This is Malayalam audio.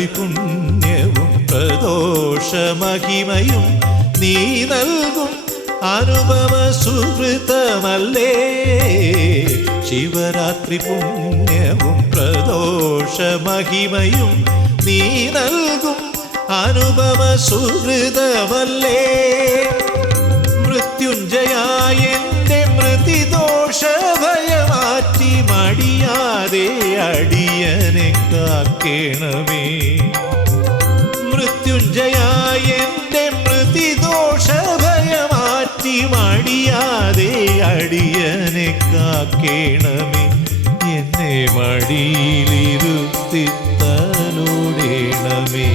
ശിവരാത്രി പുണ്യവും പ്രദോഷമഹിമയും നീ നൽകും അനുപമ സുഹൃതമല്ലേ. ശിവരാത്രി പുണ്യവും പ്രദോഷമഹിമയും നീ നൽകും അനുപമ സുഹൃതമല്ലേ. മൃത്യുഞ്ജയായ എൻ്റെ മൃതിദോഷഭയമാറ്റി മടിയാതെ അടിയനെ കാക്കേണമേ. മൃത്യുഞ്ജയായ എൻ്റെ മൃതിദോഷഭയമാറ്റി മടിയാതെ അടിയനെ കാക്കേണമേ. എന്നെ മടിയിലിരുത്തി തലോടേണമേ.